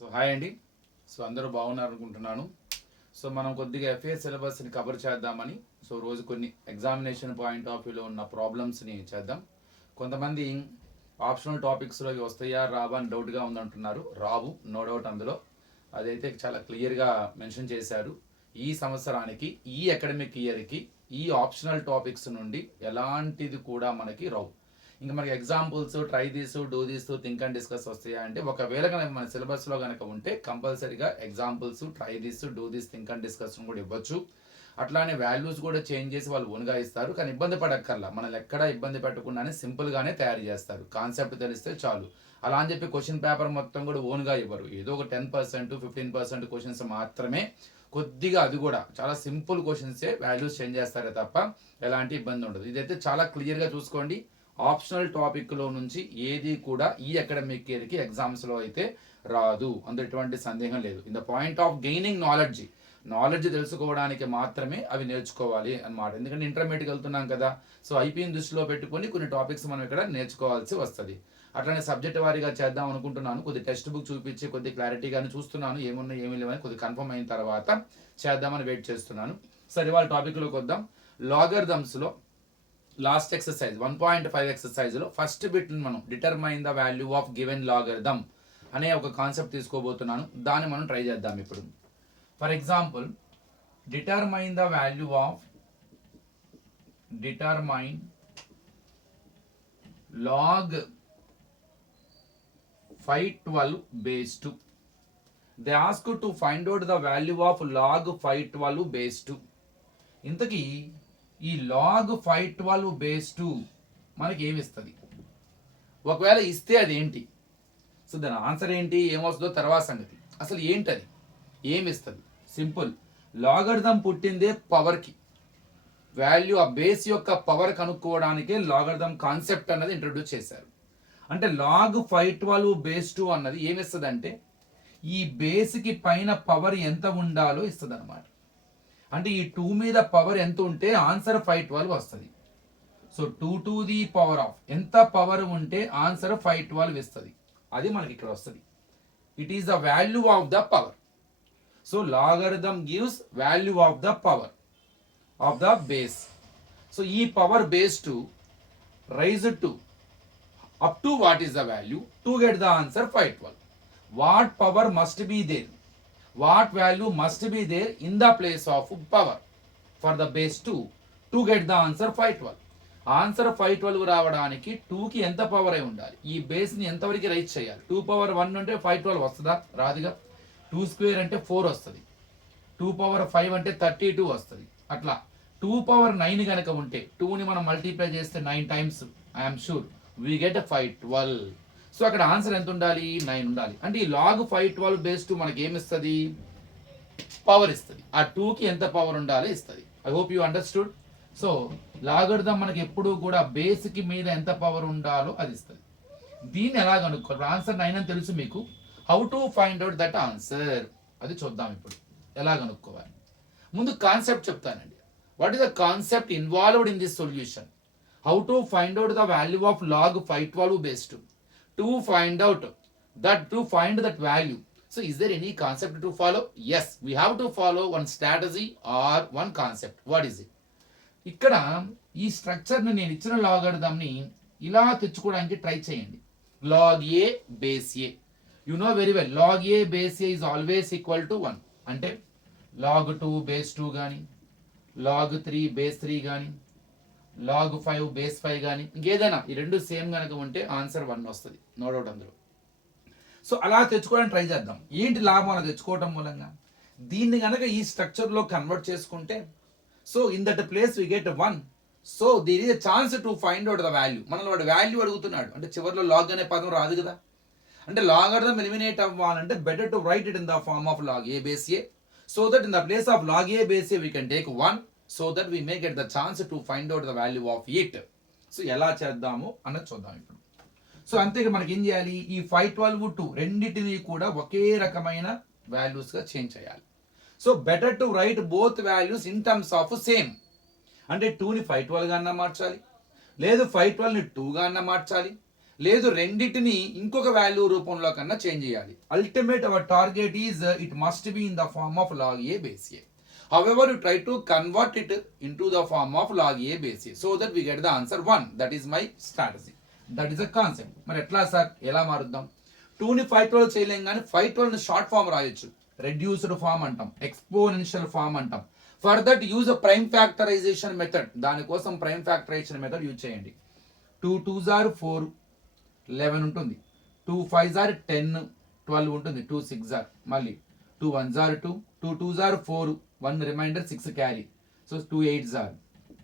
So hi అండి. So అందరూ బాగున్నారు అనుకుంటున్నాను. సో మనం కొద్దిగా ఎఫ్ఏ సిలబస్ని కవర్ చేద్దామని రోజు కొన్ని ఎగ్జామినేషన్ పాయింట్ ఆఫ్ వ్యూలో ఉన్న ప్రాబ్లమ్స్ని చేద్దాం. కొంతమంది ఆప్షనల్ టాపిక్స్లో ఇవి వస్తాయా రావా అని డౌట్గా ఉందంటున్నారు. రావు, నో డౌట్. అందులో అదైతే చాలా క్లియర్గా మెన్షన్ చేశారు. ఈ సంవత్సరానికి, ఈ అకాడమిక్ ఇయర్కి ఈ ఆప్షనల్ టాపిక్స్ నుండి ఎలాంటిది కూడా మనకి రావు. ఇంకా మనకి examples, try this, do this, think and discuss వస్తాయా అంటే ఒకవేళ కనుక మన సిలబస్లో కనుక ఉంటే కంపల్సరీగా examples, try this, do this, think and discuss కూడా ఇవ్వచ్చు. అట్లానే వాల్యూస్ కూడా చేంజ్ చేసి వాళ్ళు ఓన్గా ఇస్తారు. కానీ ఇబ్బంది పడక్కర్లా, మనల్ని ఎక్కడా ఇబ్బంది పెట్టకుండానే సింపుల్గానే తయారు చేస్తారు. కాన్సెప్ట్ తెలిస్తే చాలు. అలా అని చెప్పి క్వశ్చన్ పేపర్ మొత్తం కూడా ఓన్గా ఇవ్వరు. ఏదో ఒక 10%, 15% క్వశ్చన్స్ మాత్రమే, కొద్దిగా అది కూడా చాలా సింపుల్ క్వశ్చన్సే వాల్యూస్ చేంజ్ చేస్తారే తప్ప ఎలాంటి ఇబ్బంది ఉండదు. ఇదైతే చాలా క్లియర్గా చూసుకోండి. ఆప్షనల్ టాపిక్లో నుంచి ఏది కూడా ఈ అకాడమిక్ ఇయర్కి ఎగ్జామ్స్లో అయితే రాదు, అందులో ఎటువంటి సందేహం లేదు. In the point of gaining knowledge తెలుసుకోవడానికి మాత్రమే అవి నేర్చుకోవాలి అన్నమాట. ఎందుకంటే ఇంటర్మీడియట్కి వెళ్తున్నాం కదా, సో ఐపీని దృష్టిలో పెట్టుకొని కొన్ని టాపిక్స్ మనం ఇక్కడ నేర్చుకోవాల్సి వస్తుంది. అట్లనే సబ్జెక్ట్ వారీగా చేద్దాం అనుకుంటున్నాను. కొద్ది టెక్స్ట్ బుక్ చూపించి కొద్ది క్లారిటీగానే చూస్తున్నాను, ఏమున్నాయి ఏమి లేవని కొద్ది కన్ఫర్మ్ అయిన తర్వాత చేద్దామని వెయిట్ చేస్తున్నాను. సరే, వాళ్ళ టాపిక్లోకి వద్దాం. లాగరిథమ్స్లో లాస్ట్ ఎక్సర్సైజ్ 1.5 ఎక్సర్సైజ్లో ఫస్ట్ బిట్ మనం determine the value of given logarithm అనే ఒక కాన్సెప్ట్ తీసుకోబోతున్నాను. దాన్ని మనం ట్రై చేద్దాం ఇప్పుడు. For example, determine the value of log 512 base 2. They ask you to find out the value of log 512 base 2. ఇంతకీ ఈ log 512 base 2 మనకి ఏమి ఇస్తుంది? ఒకవేళ ఇస్తే అది ఏంటి? సో దాని ఆన్సర్ ఏంటి, ఏమొస్తుందో తర్వాత సంగతి. అసలు ఏంటది, ఏమిస్తుంది? సింపుల్. లాగరిథం పుట్టిందే పవర్కి. వాల్యూ ఆ బేస్ యొక్క పవర్ కనుక్కోవడానికే లాగరిథం కాన్సెప్ట్ అన్నది ఇంట్రొడ్యూస్ చేశారు. అంటే log 512 base 2 అన్నది ఏమిస్తుంది అంటే ఈ బేస్కి పైన పవర్ ఎంత ఉండాలో ఇస్తుంది అనమాట. అంటే ఈ 2 మీద పవర్ ఎంత ఉంటే ఆన్సర్ 512 వస్తుంది. So 2 to the power of ఎంత పవర్ ఉంటే ఆన్సర్ 512 ఇస్తుంది. అది మనకి ఇక్కడ వస్తుంది. It is the value of the power. So logarithm gives value of the power of the base. So ఈ power base to rise to up to what is the value to get the answer 512. What power must be there? What value must be there in the place of power for the base 2 to get the answer 512? Answer 512 రావడానికి 2కి ఎంత power అయి ఉండాలి, ఈ బేస్ని ఎంతవరకు rise చేయాలి? 2 power 1 అంటే 512 వస్తుందా? రాదుగా. 2 square అంటే 4 వస్తుంది. 2 power 5 అంటే 32 వస్తుంది. అట్లా 2 power 9 కనుక ఉంటే 2ని మనం మల్టిప్లై చేస్తే 9 times I'm sure we get a 512. So అక్కడ ఆన్సర్ ఎంత ఉండాలి? 9 ఉండాలి. అంటే ఈ log 512 బేస్ 2 మనకి ఏమి ఇస్తుంది? పవర్ ఇస్తుంది. ఆ 2కి ఎంత పవర్ ఉండాలి ఇస్తుంది. I hope you understood. So logarithm మనకి ఎప్పుడు కూడా బేస్కి మీద ఎంత పవర్ ఉండాలో అది ఇస్తుంది. దీన్ని ఎలా కనుక్కోవాలి? ఆన్సర్ 9 అని తెలుసు మీకు. How to find out that answer అది చూద్దాం ఇప్పుడు. ఎలా కనుక్కోవాలి? ముందు కాన్సెప్ట్ చెప్తానండి. What is the concept involved in this solution? How to find out the value of log 512 base 2? To find that value. So is there any concept to follow? Yes, we have to follow one strategy or one concept. What is it? ఇక్కడ ఈ స్ట్రక్చర్ని నేను ఇచ్చిన లాగరిథంని ఇలా తెచ్చుకోవడానికి try చేయండి. log a base a. You know very well, log a base a is always equal to 1. అంటే log 2 base 2 కానీ, log 3 base 3 కానీ, log 5 base 5 కానీ, ఇంకేదైనా ఈ రెండు సేమ్ కనుక ఉంటే ఆన్సర్ 1 వస్తుంది, నో డౌట్ అందులో. సో అలా తెచ్చుకోవడానికి ట్రై చేద్దాం. ఏంటి లాభం అలా తెచ్చుకోవటం మూలంగా? దీన్ని కనుక ఈ స్ట్రక్చర్లో కన్వర్ట్ చేసుకుంటే, so in that place we get 1. So there is a chance to find out the value. మనల్ని వాడు వాల్యూ అడుగుతున్నాడు అంటే చివరిలో లాగ్ అనే పదం రాదు కదా. అంటే లాగరిథం ఎలిమినేట్ అవ్వాలంటే better to write it in the form of log a base a. So that in the place of log a base a we can take 1. So that we may get the chance to find out the value of it. So ఎలా చేద్దాము అన్నది చూద్దాం ఇప్పుడు. So అంతే మనకి ఏం చేయాలి? ఈ 512 2 రెండింటిని కూడా ఒకే రకమైన వాల్యూస్గా చేంజ్ చేయాలి. So better to right both values in terms of same. అంటే 2ని 512గా అన్నా మార్చాలి, లేదు 512ని 2గా అన్నా మార్చాలి, లేదు రెండిటిని ఇంకొక వాల్యూ రూపంలో కన్నా చేంజ్ చేయాలి. Ultimate our target is it must be in the form of log a base a. However, you try to convert it into the form of log a base a so that we get the answer 1. That is my strategy. That is a concept. మరి ఎట్లా sir ఎలా మారుద్దాం? 2ని 512 చేయలేం కానీ 512ని short form రాయొచ్చు. Reduced form అంటాం, exponential form అంటాం. For that use a prime factorization method. దానికోసం ప్రైమ్ ఫ్యాక్టరైజేషన్ మెథడ్ యూజ్ చేయండి. 2 2s are 4, 11 ఉంటుంది. 2 5s are 10, 12 ఉంటుంది. 2 6s are మళ్ళీ 2 1s are 2, 2 2s are 4, 1 remainder 6 carry. So 2 8s are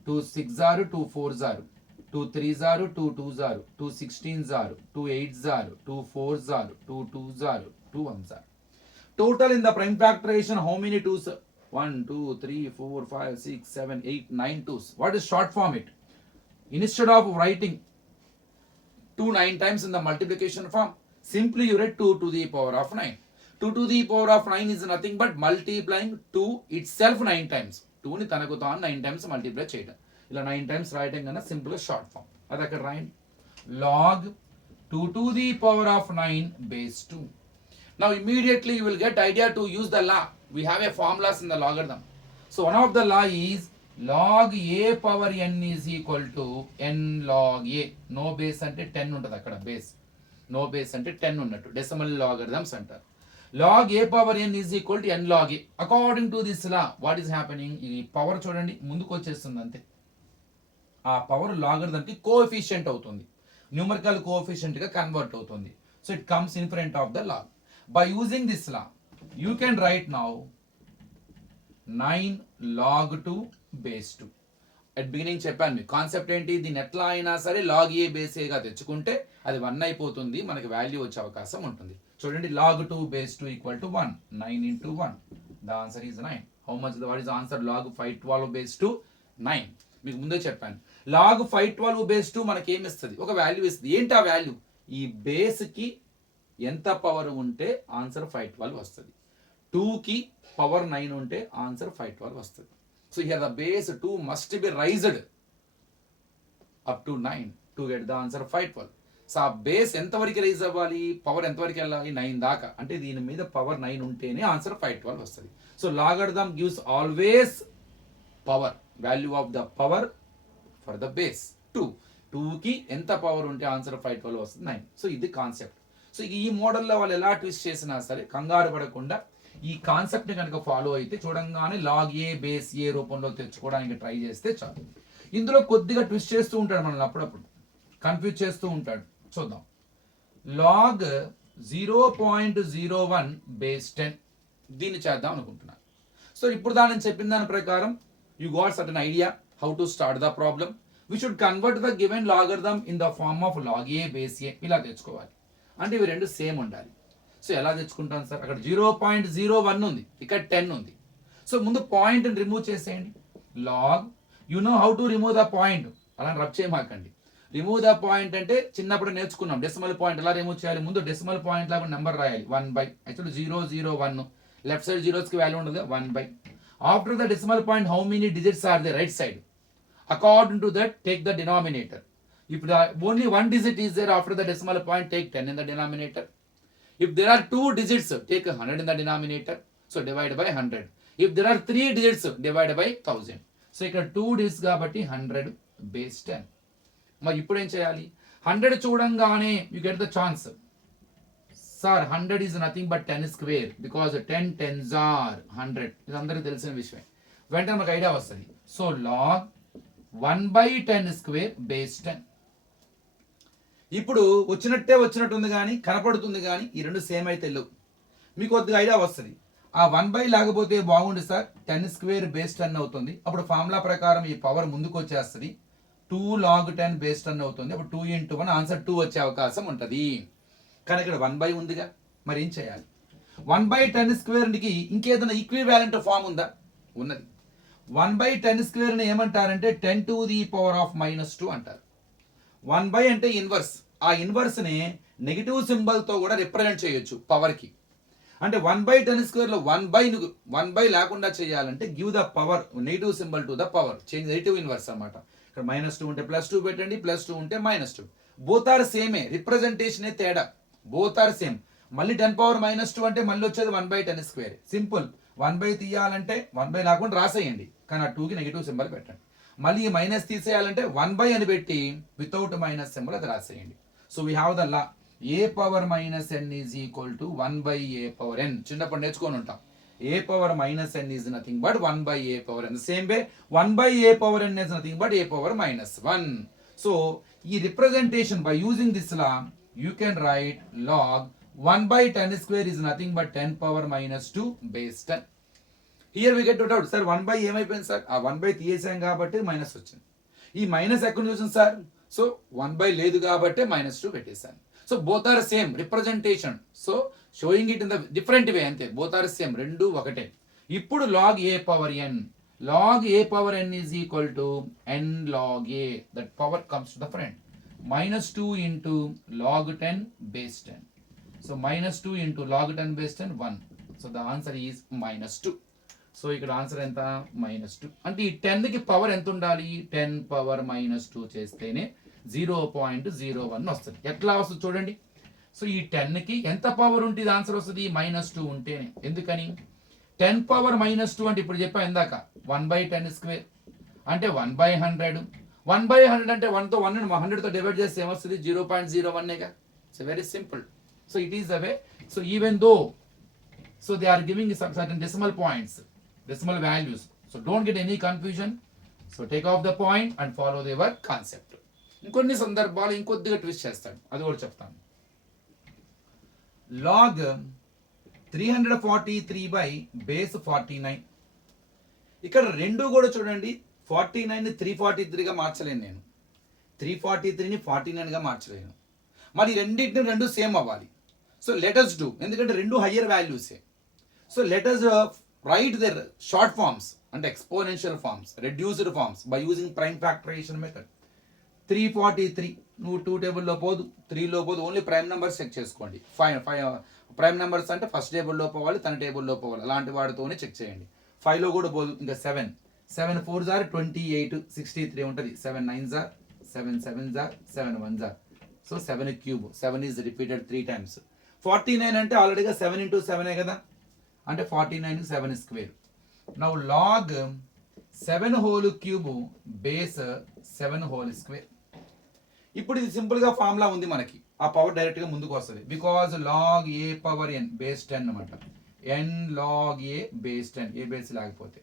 2 6s are 2 4s are 2 3s are 2 2s are 2 16s are 2 8s are 2 4s are 2 2s are 2 1s are. Total in the prime factorization, how many 2s? 1 2 3 4 5 6 7 8 9 2s. What is short form it? Instead of writing 2 9 times in the multiplication form, simply you write 2 to the power of 9. 2 to the power of 9 is nothing but multiplying 2 itself 9 times. 2 ని తనకు తాను 9 times multiply చేయడం. ఇలా 9 times రాయటం కన్నా simple short form. అది అక్కడ రాయండి. log 2 to the power of 9 base 2. Now immediately you will get idea to use the law. We have a formulas in the logarithm. So one of the law is log a power n is equal to n log a. No base అంటే 10 ఉంటుంది అక్కడ base. No base అంటే 10 ఉన్నట్టు. Decimal logarithms అంటారు. log a power n is equal to n log a. According to this law, what is happening? ఈ power చూడండి ముందుకు వచ్చేస్తుంది అంతే. ఆ పవర్ లాగరిథమ్ కి కోఎఫిషియంట్ అవుతుంది. న్యూమరికల్ కోఎఫిషియంట్ గా కన్వర్ట్ అవుతుంది. So it comes in front of the log. By using this law, you can write now 9 log 2 base 2. At beginning చెప్పాను మీకు కాన్సెప్ట్ ఏంటి, దీన్ని ఎట్లా అయినా సరే log a base a గా తెచ్చుకుంటే అది 1 అయిపోతుంది, మనకి వాల్యూ వచ్చే అవకాశం ఉంటుంది. చూడండి log 2 base 2 equal to 1. 9 into 1. The answer is 9. How much? What is the answer? log 512 base 2 9. మీకు ముందే చెప్పాను log 512 base 2 మనకి ఏమి ఇస్తుంది? ఒక వాల్యూ ఇస్తుంది. ఏంటి ఆ వాల్యూ? ఈ బేస్ కి ఎంత పవర్ ఉంటే ఆన్సర్ 512 వస్తుంది. 2కి పవర్ 9 ఉంటే ఆన్సర్ 512 వస్తుంది. So here the base 2 must be raised up to 9 to get the answer 512. So ఆ బేస్ ఎంతవరకు రైజ్ అవ్వాలి? పవర్ ఎంతవరకు వెళ్ళాలి? 9 దాకా. అంటే దీని మీద పవర్ 9 ఉంటేనే ఆన్సర్ 512 వస్తుంది. So logarithm gives always power, value of the power for the base 2. 2కి ఎంత పవర్ ఉంటే ఆన్సర్ 512 వస్తుంది? 9. సో ఇది కాన్సెప్ట్. సో ఈ మోడల్లో వాళ్ళు ఎలా ట్విస్ట్ చేసినా సరే కంగారు పడకుండా ఈ కాన్సెప్ట్ని కనుక ఫాలో అయితే చూడంగానే లాగ్ ఏ బేస్ ఏ రూపంలో తెచ్చుకోవడానికి ట్రై చేస్తే చాలు. ఇందులో కొద్దిగా ట్విస్ట్ చేస్తూ ఉంటాడు మనల్ని, అప్పుడప్పుడు కన్ఫ్యూజ్ చేస్తూ ఉంటాడు. చూద్దాం. లాగ్ 0.01 బేస్ 10 దీన్ని చేద్దాం అనుకుంటున్నాను. సో ఇప్పుడు దాని చెప్పిన దాని ప్రకారం you got certain idea how to start the problem. We should convert the given logarithm in the form of log A base A. ఇలా తెచ్చుకోవాలి. అంటే ఇవి రెండు సేమ్ ఉండాలి. సో ఎలా తెచ్చుకుంటాను సార్? అక్కడ 0.01 ఉంది, ఇక్కడ 10 ఉంది. సో ముందు పాయింట్ రిమూవ్ చేసేయండి. Log you know how to remove the point. అలా రబ్ చేయమాకండి. రిమూవ్ ద పాయింట్ అంటే చిన్నప్పుడు నేర్చుకున్నాం. డెసిమల్ పాయింట్ ఎలా రిమూవ్ చేయాలి? ముందు డెసిమల్ పాయింట్ లాగా నెంబర్ రాయాలి. 1/. యాక్చువల్లీ 001 లెఫ్ట్ సైడ్ జీరోస్కి వాల్యూ ఉండదు. 1/. After the decimal point how many digits are the right side? According to that, take the denominator. If only one digit is there after the decimal point, take 10 in the denominator. If there are 2 digits, take 100 in the denominator. So divide by 100. If there are 3 digits, divide by 1000. So ఇక్కడ 2 digits కాబట్టి 100 base 10. మరి ఇప్పుడు ఏం చేయాలి? 100 చూడంగానే you get the chance. Sir, 100 is nothing but 10 square because 10 tens are 100. ఇది అందరికీ తెలిసిన విషయమే. వెంటనే మనకు ఐడియా వస్తుంది. So log 1/10 square base 10. ఇప్పుడు వచ్చినట్టు ఉంది కానీ కనపడుతుంది కానీ ఈ రెండు సేమ్ అయితే లేవు. మీకు కొద్దిగా ఐడియా వస్తుంది. ఆ 1/, లేకపోతే బాగుంది సార్ 10 స్క్వేర్ బేస్ 10 అవుతుంది. అప్పుడు ఫార్ములా ప్రకారం ఈ పవర్ ముందుకు వచ్చేస్తుంది. 2 log 10 బేస్ 10 అవుతుంది. అప్పుడు 2 into 1 ఆన్సర్ 2 వచ్చే అవకాశం ఉంటుంది. కానీ ఇక్కడ 1/, ఉందిగా, మరి ఏం చేయాలి? 1/10 స్క్వేర్కి ఇంకేదైనా ఈక్వివాలెంట్ ఫామ్ ఉందా? ఉన్నది. 1/10 స్క్వేర్ని ఏమంటారంటే 10 to the power of -2 అంటారు. 1/, అంటే ఇన్వర్స్. ఆ ఇన్వర్స్ని నెగిటివ్ సింబల్తో కూడా రిప్రజెంట్ చేయొచ్చు పవర్కి. అంటే 1/10 స్క్వేర్లో 1/, లేకుండా చేయాలంటే give the power negative symbol to the power, change negative inverse అనమాట. ఇక్కడ -2 ఉంటే +2 పెట్టండి, +2 ఉంటే -2. బోత్ ఆర్ సేమే, రిప్రజెంటేషనే తేడా, బోత్ ఆర్ సేమ్. మళ్ళీ 10⁻⁻2 అంటే మళ్ళీ వచ్చేది 1/10². సింపుల్. 1/, తీయాలంటే 1/, లేకుండా రాసేయండి, కానీ ఆ 2కి నెగిటివ్ సింబల్ పెట్టండి. మళ్ళీ ఈ మైనస్ తీసేయాలంటే 1/, అని పెట్టి వితౌట్ మైనస్ సింబల్ అది రాసేయండి. So we have the law a⁻n is equal to 1/a⁻n. చిన్నప్పుడు నేర్చుకొని ఉంటాం. a⁻n is nothing but 1/a⁻n. Same way 1/a⁻n is nothing but a⁻−1. So ఈ representation by using this law you can write log 1/10² is nothing but 10⁻⁻2 base 10. Here we get out. Sir 1/, ఏమైపోయింది sir? ఆ 1/, తీసేసాం కాబట్టి minus వచ్చింది. ఈ minus ఎక్కడ నుంచి వచ్చింది సార్? సో 1/, లేదు కాబట్టి -2 పెట్టేశాను. So both are same representation. So showing it in the different way, అంతే. బోత్ ఆర్ సేమ్, రెండు ఒకటే. ఇప్పుడు log a⁻n. log a⁻n is equal to n log a. That power comes to the front. -2 into log 10 base 10. So -2 into log 10 base 10, 1. So the answer is -2. So ఇక్కడ answer ఎంత? -2. అంటే ఈ 10కి power ఎంత ఉండాలి? 10⁻⁻2 చేస్తేనే 0.01 వస్తుంది. ఎట్లా వస్తుంది చూడండి. సో ఈ 10కి ఎంత పవర్ ఉంటే ఇది ఆన్సర్ వస్తుంది? -2 ఉంటేనే. ఎందుకని? 10⁻⁻2 అంటే ఇప్పుడు చెప్పా ఇందాక 1/10², అంటే 1/100. 1/100 అంటే 1తో 100తో డివైడ్ చేస్తే ఏమొస్తుంది? 0.01గా. So very simple. So it is the way. So even though so they are giving certain decimal points, decimal values. So don't get any confusion. So take off the point and follow their concept. ఇంకొన్ని సందర్భాలు ఇంకొద్దిగా twist చేస్తాడు, అది కూడా చెప్తాను. log 343/49. ఇక్కడ రెండు కూడా చూడండి. 49ని 343గా మార్చలేను నేను, 343ని 49గా మార్చలేను. మరి రెండింటిని రెండు సేమ్ అవ్వాలి. సో లెటర్స్ డూ, ఎందుకంటే రెండు హయ్యర్ వాల్యూసే. So letters write their short forms and exponential forms, reduced forms by using prime factorization method. 343 నువ్వు 2 టేబుల్లో పోదు, 3లో పోదు, ఓన్లీ ప్రైమ్ నెంబర్స్ చెక్ చేసుకోండి. 5 ప్రైమ్ నెంబర్స్ అంటే ఫస్ట్ టేబుల్లో పోవాలి, తన టేబుల్లో పోవాలి, అలాంటి వాడితోనే చెక్ చేయండి. 5లో కూడా పోదు. ఇంకా 7 4s are 28, 63 ఉంటుంది. 7 9s are 7 7s are 7 1s are. So 7 cube, 7 is repeated 3 times. 49 అంటే ఆల్రెడీగా 7 into 7 కదా, అంటే 49 7². Now log 7 whole cube base 7 whole square. ఇప్పుడు ఇది సింపుల్గా ఫార్ములా ఉంది మనకి, ఆ పవర్ డైరెక్ట్గా ముందుకు వస్తుంది. బికాజ్ log a⁻n base 10 అనమాట. n log a base 10, A base లేకపోతే.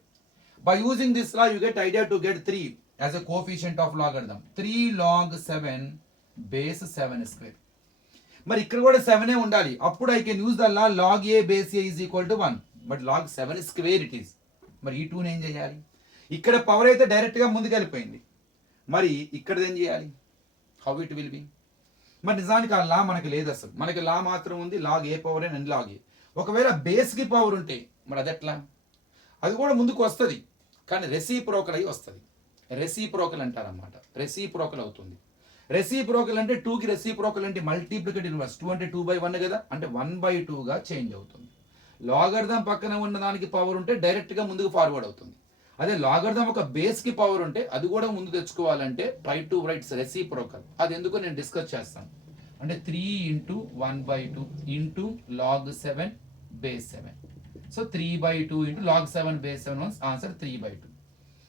By using this law you get idea to get 3 as a coefficient of logarithm. 3 log 7 base 7². మరి ఇక్కడ కూడా 7 ఉండాలి. అప్పుడు I can use the law log a base a is equal to 1. But log 7² it is. మరి ఈ 2ని ఏం చేయాలి? ఇక్కడ పవర్ అయితే డైరెక్ట్గా ముందుకు వెళ్ళిపోయింది, మరి ఇక్కడ ఏం చేయాలి? How it will be? మరి నిజానికి ఆ లా మనకి లేదు అసలు. మనకి లా మాత్రం ఉంది log a⁻n n log a. ఒకవేళ బేస్కి పవర్ ఉంటే మరి అది ఎట్లా? అది కూడా ముందుకు వస్తుంది, కానీ రెసిప్రోకల్ అయి వస్తుంది. రెసిప్రోకల్ అంటారన్నమాట. రెసిప్రోకల్ అవుతుంది. రెసిప్రోకల్ అంటే 2కి రెసిప్రోకల్ అంటే మల్టిప్లికేటివ్ ఇన్వర్స్. 2 అంటే 2/1 కదా, అంటే 1/2గా చేంజ్ అవుతుంది. లాగరిథం పక్కన ఉన్న దానికి పవర్ ఉంటే డైరెక్ట్గా ముందుకు ఫార్వర్డ్ అవుతుంది. అదే లాగరిథం ఒక బేస్కి పవర్ ఉంటే అది కూడా ముందు తెచ్చుకోవాలంటే ట్రై టు రైట్ రెసిప్రోకల్. అది ఎందుకో నేను డిస్కస్ చేస్తాను. అంటే 3 into 1/2 into log 7 base 7. So 3/2 into log 7 base 7 answer 3/2.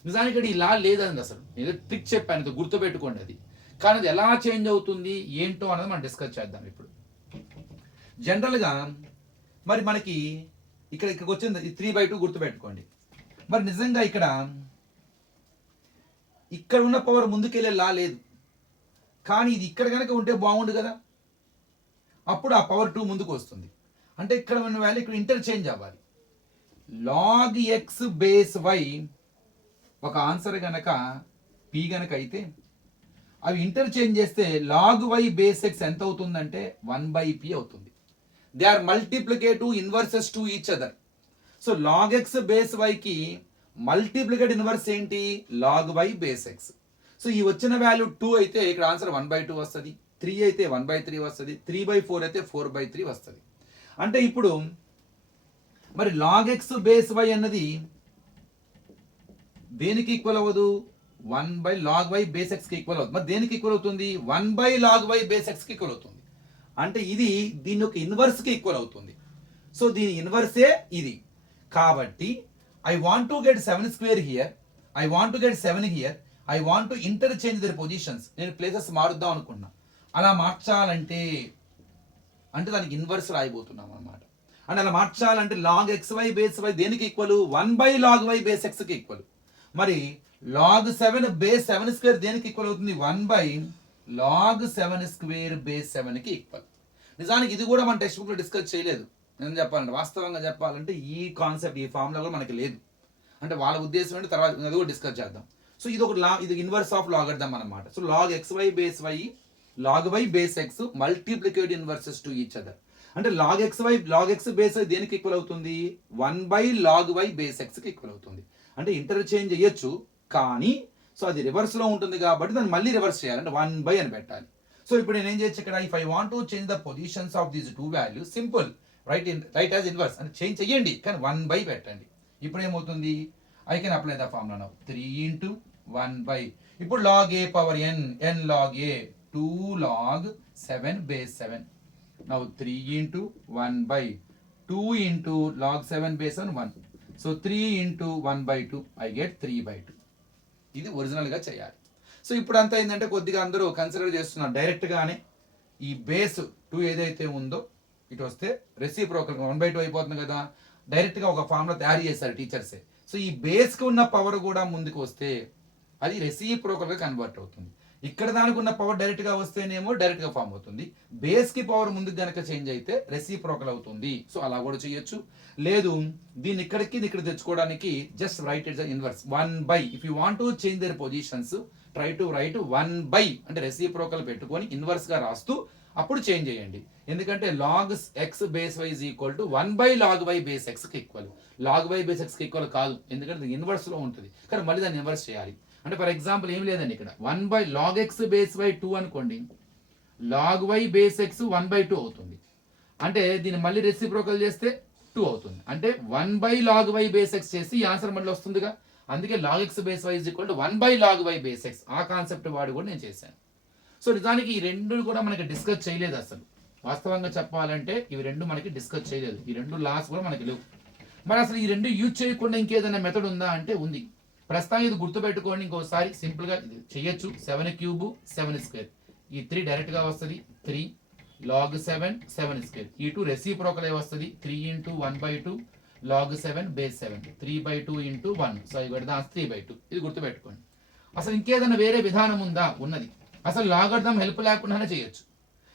నిజానికి ఈ లా లేదండి అసలు. ఏదో ట్రిక్ చెప్పాను, గుర్తుపెట్టుకోండి అది. కానీ అది ఎలా చేంజ్ అవుతుంది ఏంటో అనేది మనం డిస్కస్ చేద్దాం ఇప్పుడు. జనరల్గా మరి మనకి ఇక్కడికి వచ్చింది 3/2 గుర్తుపెట్టుకోండి. మరి నిజంగా ఇక్కడ ఉన్న పవర్ ముందుకెళ్ళే లా లేదు, కానీ ఇది ఇక్కడ కనుక ఉంటే బాగుండు కదా, అప్పుడు ఆ పవర్ 2 ముందుకు వస్తుంది. అంటే ఇక్కడ ఉన్న వాల్యూ ఇక్కడ ఇంటర్చేంజ్ అవ్వాలి. log x base y ఒక ఆన్సర్ గనక p గనక అయితే అవి ఇంటర్చేంజ్ చేస్తే log y base x ఎంత అవుతుందంటే 1/p అవుతుంది. They are multiplicative inverses to each other. So log x base y కి మల్టిప్లికేటివ్ ఇన్వర్స్ ఏంటి? log y base x. So ఈ వచ్చిన వాల్యూ 2 అయితే ఇక్కడ ఆన్సర్ 1/2 వస్తుంది, 3 అయితే 1/3 వస్తుంది, 3/4 అయితే 4/3 వస్తుంది. అంటే ఇప్పుడు మరి log x base y అన్నది దేనికి ఈక్వల్ అవ్వదు? 1/log y బేస్ ఎక్స్కి ఈక్వల్ అవుతుంది. మరి దేనికి ఈక్వల్ అవుతుంది? 1/log y బేస్ ఎక్స్కి ఈక్వల్ అవుతుంది. అంటే ఇది దీని యొక్క ఇన్వర్స్కి ఈక్వల్ అవుతుంది. సో దీని ఇన్వర్సే ఇది. కాబట్టి I want to get 7 square here, I want to get 7 here, I want to interchange their positions. నేను ప్లేసెస్ మారుద్దాం అనుకున్నా. అలా మార్చాలంటే అంటే దానికి ఇన్వర్స్ రాయబోతున్నాం అనమాట. అంటే అలా మార్చాలంటే log xy బేస్ y దేనికి equal? 1/log y base x కి ఈక్వల్. మరి log 7 బేస్ 7 స్క్వేర్ దేనికి ఈక్వల్ అవుతుంది? 1/log 7 స్క్వేర్ బేస్ 7 కి ఈక్వల్. నిజానికి ఇది కూడా మన టెక్స్ట్ బుక్ లో డిస్కస్ చేయలేదు. నేను చెప్పాలంటే వాస్తవంగా చెప్పాలంటే ఈ కాన్సెప్ట్ ఈ ఫార్ములా కూడా మనకి లేదు. అంటే వాళ్ళ ఉద్దేశం అంటే తర్వాత అది కూడా డిస్కస్ చేద్దాం. సో ఇది ఒక ఇది ఇన్వర్స్ ఆఫ్ లాగరిథం అన్నమాట. So log xy base y log y base x multiplicative inverses to each other. అంటే log x బేస్ y దేనికి ఈక్వల్ అవుతుంది? 1/log y బేస్ x కి ఈక్వల్ అవుతుంది. అంటే ఇంటర్చేంజ్ చేయొచ్చు కానీ సో అది రివర్స్ లో ఉంటుంది కాబట్టి దాన్ని మళ్ళీ రివర్స్ చేయాలి. అంటే 1/, అని పెట్టాలి. సో ఇప్పుడు నేను ఏం చేయొచ్చు ఇక్కడ? If I want to change the positions of these two values, simple right as inverse అంటే చేంజ్ చేయండి కానీ 1/, పెట్టండి. ఇప్పుడు ఏమవుతుంది? I can apply the formula now. 3 into 1/. ఇప్పుడు log a power n log a 2 log 7 base 7. Now 3 into 1/, 2 into log 7 base 7 1. So 3 into 1/2 I get 3/2. ఇది original గా చేయాలి. సో ఇప్పుడు అంతా ఏంటంటే కొద్దిగా అందరూ కన్సిడర్ చేస్తున్నారు డైరెక్ట్ గానే ఈ బేస్ 2 ఏదైతే ఉందో ఇటు వస్తే రెసిప్రోకల్ 1/2 అయిపోతుంది కదా. డైరెక్ట్ గా ఒక ఫార్ములా తయారు చేశారు టీచర్సే. సో ఈ బేస్ కి ఉన్న పవర్ కూడా ముందుకు వస్తే అది రెసిప్రోకల్ గా కన్వర్ట్ అవుతుంది. ఇక్కడ దానికి ఉన్న పవర్ డైరెక్ట్ గా వస్తేనేమో డైరెక్ట్ గా ఫామ్ అవుతుంది. బేస్ కి పవర్ ముందుకు గనక చేంజ్ అయితే రెసిప్రోకల్ అవుతుంది. సో అలా కూడా చేయొచ్చు. లేదు దీన్ని ఇక్కడికి ఇక్కడ తెచ్చుకోవడానికి just right it inverse 1/. If you want to change their positions try to right 1/, అంటే రెసిప్రోకల్ పెట్టుకొని ఇన్వర్స్ గా రాస్తూ అప్పుడు చేంజ్ చేయండి. ఎందుకంటే log x base y is equal to 1/log y base x కి equal. log y base x కి equal కాదు, ఎందుకంటే ఇన్వర్స్ లో ఉంటుంది. కానీ మళ్ళీ దాన్ని ఇన్వర్స్ చేయాలి. అంటే ఫర్ ఎగ్జాంపుల్ ఏం లేదండి ఇక్కడ 1/log x బేస్ y 2 అనుకోండి, log y బేస్ x 1/2 అవుతుంది. అంటే దీన్ని మళ్ళీ రెసిప్రోకల్ చేస్తే 2 అవుతుంది. అంటే 1/log y బేస్ x చేసి ఈ ఆన్సర్ మళ్ళీ వస్తుందిగా. అందుకే log x base y is equal to 1/log y base x. ఆ కాన్సెప్ట్ వాడి కూడా నేను చేశాను. సో నిజానికి ఈ రెండు కూడా మనకి డిస్కస్ చేయలేదు అసలు. వాస్తవంగా చెప్పాలంటే ఇవి రెండు మనకి డిస్కస్ చేయలేదు. ఈ రెండు లాస్ కూడా మనకి లేవు. మరి అసలు ఈ రెండు యూజ్ చేయకుండా ఇంకేదైనా మెథడ్ ఉందా అంటే ఉంది. ప్రస్తుతానికి ఇది గుర్తుపెట్టుకోండి. ఇంకోసారి సింపుల్ గా ఇది చేయొచ్చు. 7 క్యూబ్ 7 స్క్వేర్, ఈ 3 డైరెక్ట్ గా వస్తుంది. 3 log 7 7 స్క్వేర్. ఈ 2 రెసిప్రోకల్ అయి వస్తుంది. 3 into 1/2 log 7 base 7. 3/2 into 1. So ఇవి 3/2. ఇది గుర్తుపెట్టుకోండి. అసలు ఇంకేదైనా వేరే విధానం ఉందా? ఉన్నది. అసలు లాగరిథం హెల్ప్ లేకుండానే చేయొచ్చు.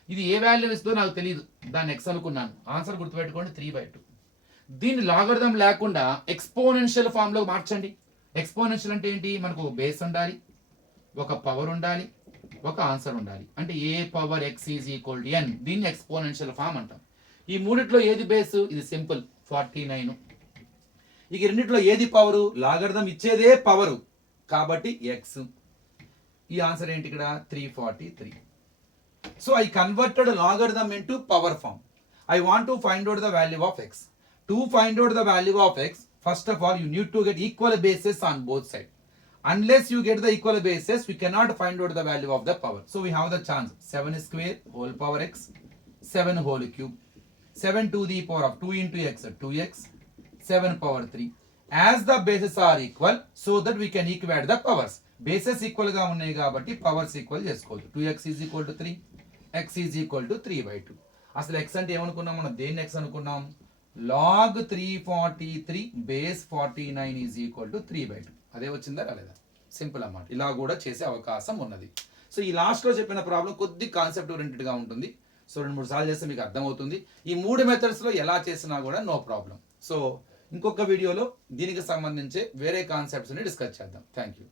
ఇది ఏ వాల్యూ ఇస్తుందో నాకు తెలియదు, దాన్ని x అనుకున్నాను. ఆన్సర్ గుర్తుపెట్టుకోండి 3/2. దీన్ని లాగరిథం లేకుండా ఎక్స్పోనెన్షియల్ ఫామ్ లో మార్చండి. ఎక్స్పోనెన్షియల్ అంటే ఏంటి? మనకు ఒక బేస్ ఉండాలి, ఒక పవర్ ఉండాలి, ఒక ఆన్సర్ ఉండాలి. అంటే a power x is equal to n. దీన్ని ఎక్స్పోనెన్షియల్ ఫామ్ అంటాం. ఈ మూడిట్లో ఏది బేస్? ఇది సింపుల్ 49. ఇక రెండిట్లో ఏది పవరు? లాగరిథం ఇచ్చేదే పవరు కాబట్టి x. ఈ ఆన్సర్ ఏంటి ఇక్కడ? 343. So I converted logarithm into power form. I want to find out the value of x. To find out the value of x, first of all you need to get equal bases on both sides. Unless you get the equal bases, we cannot find out the value of the power. So we have the chance 7 square whole power x, 7 whole cube, 7 to the power of 2 into x 2x, 7 power 3. As the bases are equal, so that we can equate the powers. Bases equal గా ఉన్నాయి కాబట్టి powers equal చేసుకోవచ్చు. 2x is equal to 3, x is equal to 3/2. అసలు x అంటే ఏమనుకున్నాం మనం? దేన్ని x అనుకున్నాం? log 343 base 49 is equal to 3/2. అదే వచ్చిందా రాలేదా? సింపుల్ అన్నమాట. ఇలా కూడా చేసే అవకాశం ఉన్నది. సో ఈ లాస్ట్ లో చెప్పిన ప్రాబ్లం కొద్ది కాన్సెప్ట్ ఓరియంటెడ్ గా ఉంటుంది. సో 2-3 సార్లు చేస్తే మీకు అర్థమవుతుంది. ఈ 3 మెథడ్స్ లో ఎలా చేసినా కూడా నో ప్రాబ్లం. సో ఇంకొక వీడియోలో దీనికి సంబంధించి వేరే కాన్సెప్ట్స్ ని డిస్కస్ చేద్దాం. Thank you.